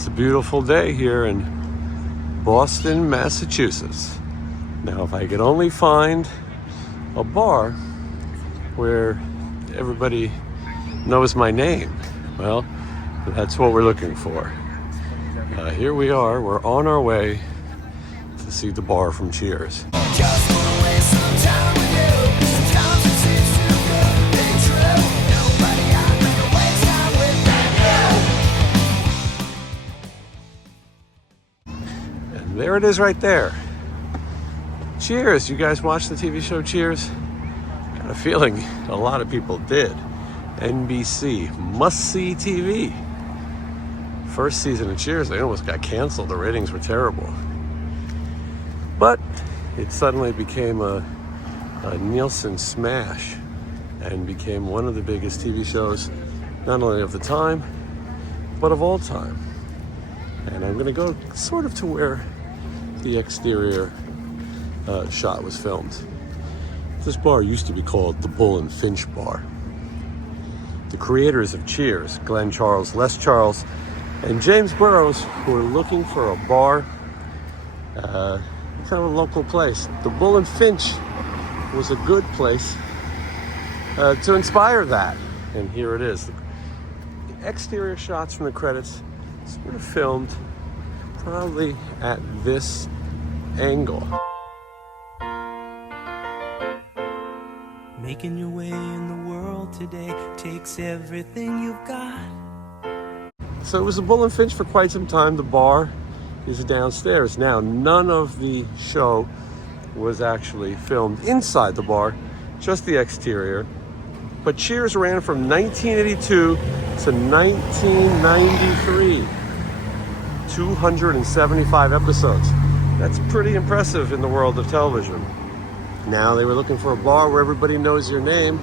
It's a beautiful day here in Boston, Massachusetts. Now, if I could only find a bar where everybody knows my name, well, that's what we're looking for. Here we are. We're on our way to see the bar from Cheers. Just wanna waste some time with you. Sometimes it seems too good to be true. Nobody I'd rather waste time with than you. And there it is right there. Cheers. You guys watch the TV show Cheers? Got a feeling a lot of people did. NBC, must-see TV. First season of Cheers, they almost got canceled. The ratings were terrible. But it suddenly became a Nielsen smash and became one of the biggest TV shows, not only of the time, but of all time. And I'm gonna go sort of to where the exterior shot was filmed. This bar used to be called the Bull and Finch Bar. The creators of Cheers, Glenn Charles, Les Charles, and James Burrows, who were looking for a bar, kind of a local place. The Bull and Finch was a good place to inspire that. And here it is. The exterior shots from the credits sort of filmed probably at this angle. Making your way in the world today takes everything you've got. So it was the Bull and Finch for quite some time. The bar is downstairs. Now, none of the show was actually filmed inside the bar, just the exterior. But Cheers ran from 1982 to 1993. 275 episodes. That's pretty impressive in the world of television. Now they were looking for a bar where everybody knows your name.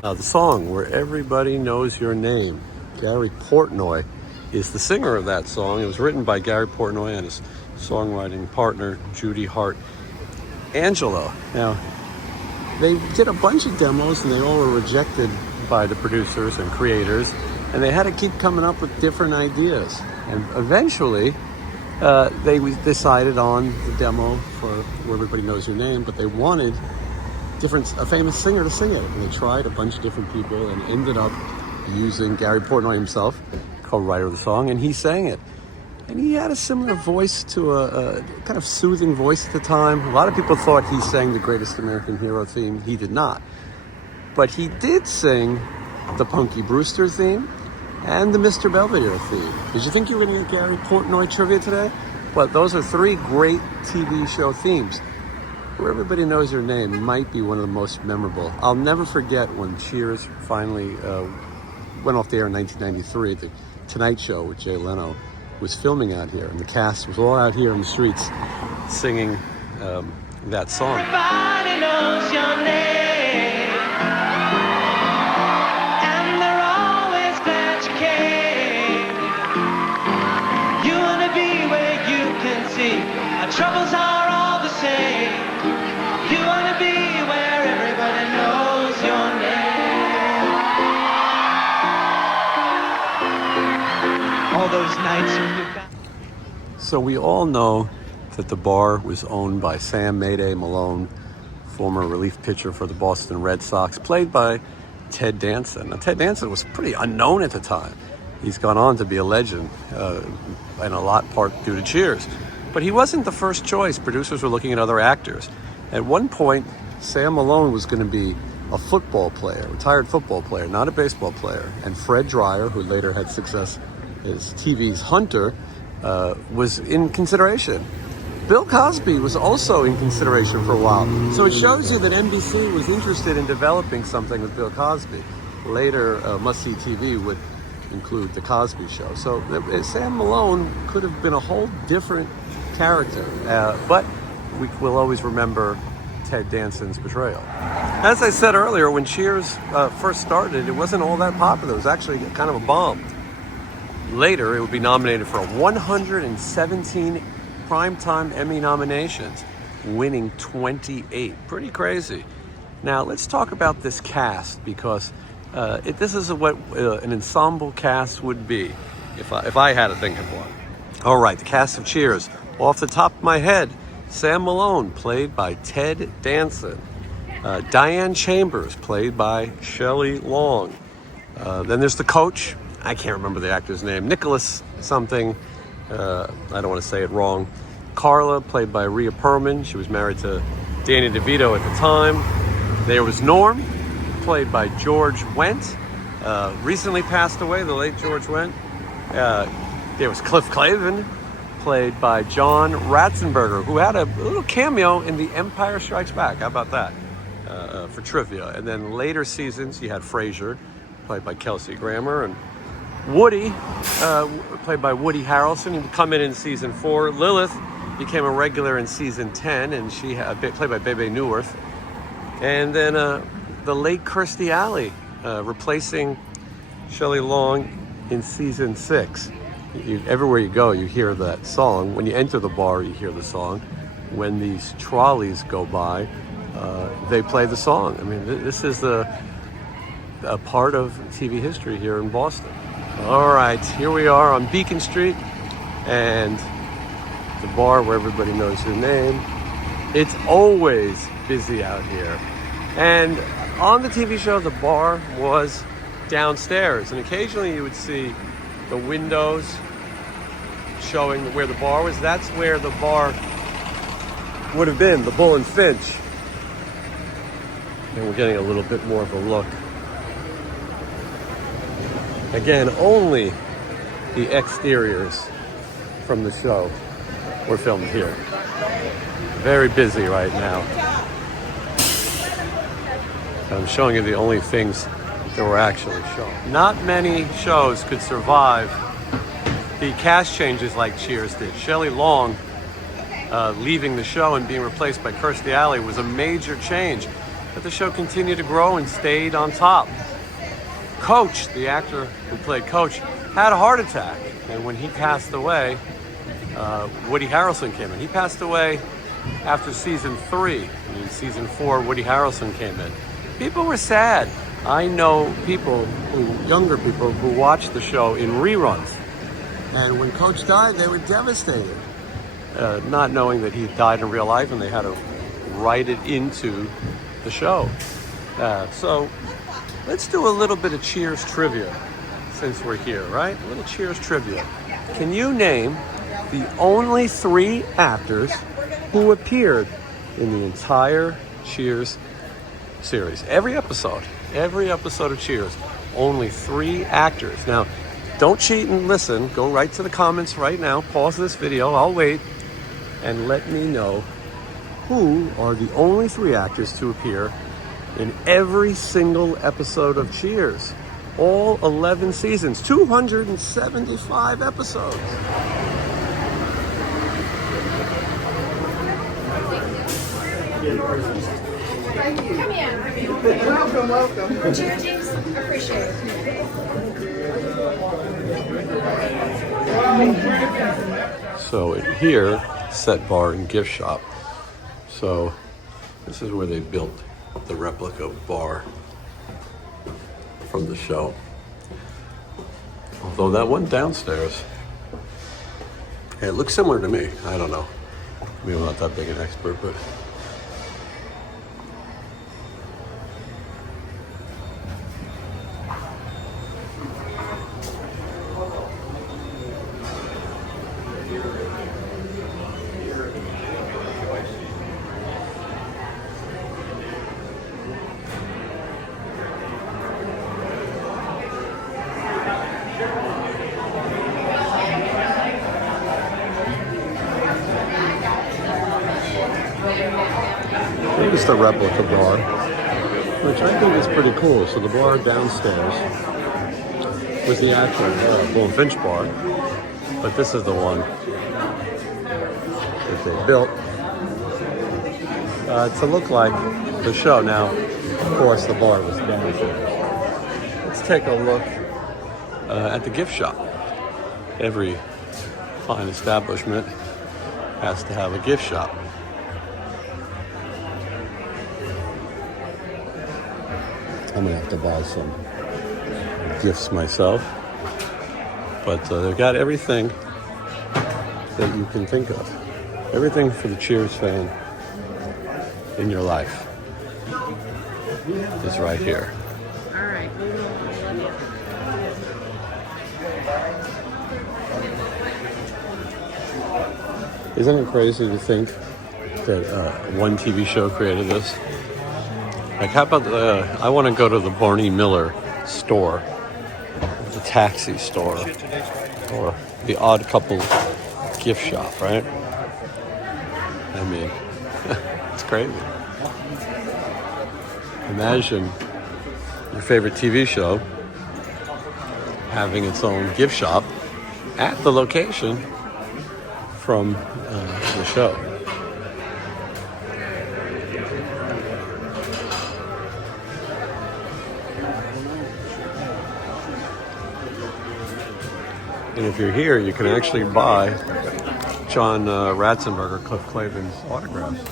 The song, Where Everybody Knows Your Name, Gary Portnoy is the singer of that song. It was written by Gary Portnoy and his songwriting partner, Judy Hart Angelo. Now, they did a bunch of demos and they all were rejected by the producers and creators, and they had to keep coming up with different ideas. And eventually, they decided on the demo for Where Everybody Knows Your Name, but they wanted a famous singer to sing it. And they tried a bunch of different people and ended up using Gary Portnoy himself, co-writer of the song, and he sang it. And he had a similar voice to a kind of soothing voice at the time. A lot of people thought he sang the Greatest American Hero theme. He did not. But he did sing the Punky Brewster theme and the Mr. Belvedere theme. Did you think you were going to get Gary Portnoy trivia today? But those are three great TV show themes. Where Everybody Knows Your Name might be one of the most memorable. I'll never forget when Cheers finally went off the air in 1993. The Tonight Show with Jay Leno was filming out here, and the cast was all out here in the streets singing that song. Everybody knows your name, and they're always glad you came. You wanna be where you can see our troubles are all the same. You wanna be where everybody knows your name. All those nights when you got... So we all know that the bar was owned by Sam Mayday Malone, former relief pitcher for the Boston Red Sox, played by Ted Danson. Now, Ted Danson was pretty unknown at the time. He's gone on to be a legend, and a lot part due to Cheers. But he wasn't the first choice. Producers were looking at other actors. At one point, Sam Malone was going to be a football player, retired football player, not a baseball player. And Fred Dryer, who later had success as TV's Hunter, was in consideration. Bill Cosby was also in consideration for a while. So it shows you that NBC was interested in developing something with Bill Cosby. Later, Must See TV would include The Cosby Show. So Sam Malone could have been a whole different character, but we will always remember Ted Danson's portrayal. As I said earlier, when Cheers first started, it wasn't all that popular. It was actually kind of a bomb. Later, it would be nominated for 117 Primetime Emmy nominations, winning 28. Pretty crazy. Now, let's talk about this cast, because this is what an ensemble cast would be. if I had to think of one. All right, the cast of Cheers. Off the top of my head, Sam Malone, played by Ted Danson. Diane Chambers, played by Shelley Long. Then there's the coach. I can't remember the actor's name. Nicholas something. I don't want to say it wrong. Carla, played by Rhea Perlman. She was married to Danny DeVito at the time. There was Norm, played by George Wendt. Recently passed away, the late George Wendt. There was Cliff Clavin, played by John Ratzenberger, who had a little cameo in The Empire Strikes Back. How about that? For trivia. And then later seasons, you had Frasier, played by Kelsey Grammer, and Woody, played by Woody Harrelson. He would come in season 4. Lilith became a regular in season 10, and she played by Bebe Neuwirth. And then the late Kirstie Alley, replacing Shelley Long in season 6. Everywhere you go, you hear that song. When you enter the bar, you hear the song. When these trolleys go by, they play the song. I mean, this is a part of TV history here in Boston. All right, here we are on Beacon Street, and the bar where everybody knows your name. It's always busy out here. And on the TV show, the bar was downstairs, and occasionally you would see the windows showing where the bar was. That's where the bar would have been, the Bull and Finch. And we're getting a little bit more of a look. Again, only the exteriors from the show were filmed here. Very busy right now. I'm showing you the only things that were actually shown. Not many shows could survive the cast changes like Cheers did. Shelley Long leaving the show and being replaced by Kirstie Alley was a major change. But the show continued to grow and stayed on top. Coach, the actor who played Coach, had a heart attack. And when he passed away, Woody Harrelson came in. He passed away after season 3. And in season 4, Woody Harrelson came in. People were sad. I know younger people who watched the show in reruns. And when Coach died, they were devastated. Not knowing that he died in real life, and they had to write it into the show. So let's do a little bit of Cheers trivia since we're here, right? A little Cheers trivia. Can you name the only 3 actors who appeared in the entire Cheers series? Every episode of Cheers, only 3 actors. Now, don't cheat and listen. Go right to the comments right now. Pause this video. I'll wait. And let me know who are the only 3 actors to appear in every single episode of Cheers. All 11 seasons, 275 episodes. Come in. Welcome. Cheers, appreciate it. So here, Set Bar and Gift Shop. So this is where they built the replica bar from the show. Although that one downstairs, it looks similar to me. I don't know. Maybe I'm not that big an expert, but here's the replica bar, which I think is pretty cool. So the bar downstairs was the actual Bull and Finch bar, but this is the one that they built to look like the show. Now, of course, the bar was downstairs. Let's take a look at the gift shop. Every fine establishment has to have a gift shop. I'm gonna have to buy some gifts myself. But they've got everything that you can think of. Everything for the Cheers fan in your life is right here. All right. Isn't it crazy to think that one TV show created this? Like, how about I want to go to the Barney Miller store, the taxi store, or the Odd Couple gift shop, right? I mean, it's crazy. Imagine your favorite TV show having its own gift shop at the location from the show. And if you're here, you can actually buy John Ratzenberger, Cliff Clavin's autographs.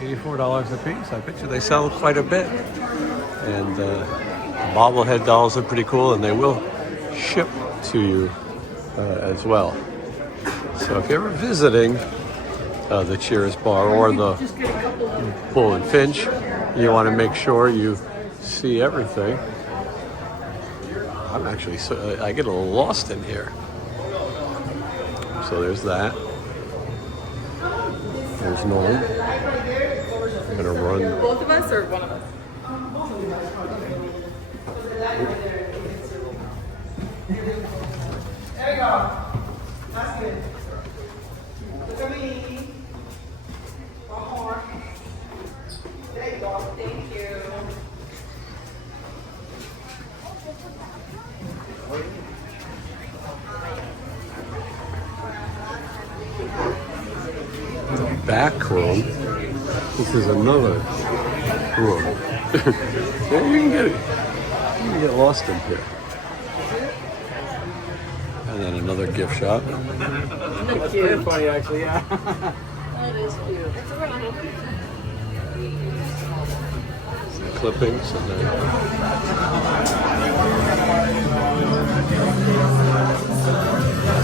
$84 a piece. I bet you they sell quite a bit. And the bobblehead dolls are pretty cool, and they will ship to you as well. So if you're ever visiting the Cheers bar or the Bull and Finch, you want to make sure you see everything. I'm actually, I get a little lost in here. So there's that. There's Norm. I'm gonna run. Both of us or one of us? There you go. That's good. Look at me. There you go. Thank you. Back room. This is another room. Yeah, you can get lost in here. And then another gift shop. That's very funny, actually, yeah. That is cute. Some clippings and then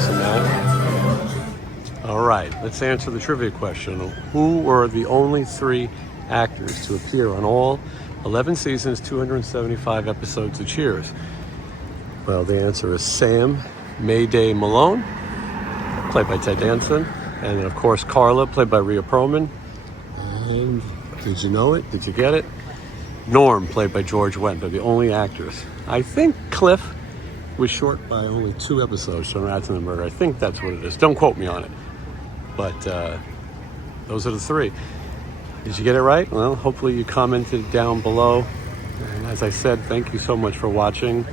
some that. All right, let's answer the trivia question. Who were the only 3 actors to appear on all 11 seasons, 275 episodes of Cheers? Well, the answer is Sam Mayday Malone, played by Ted Danson, and then, of course, Carla, played by Rhea Perlman. And did you know it? Did you get it? Norm, played by George Wendt. They're the only actors. I think Cliff was short by only 2 episodes, John Ratzenberger. I think that's what it is. Don't quote me on it. But those are the 3. Did you get it right? Well, hopefully you commented down below. And as I said, thank you so much for watching.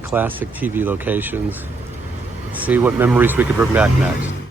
Classic TV locations. Let's see what memories we could bring back next.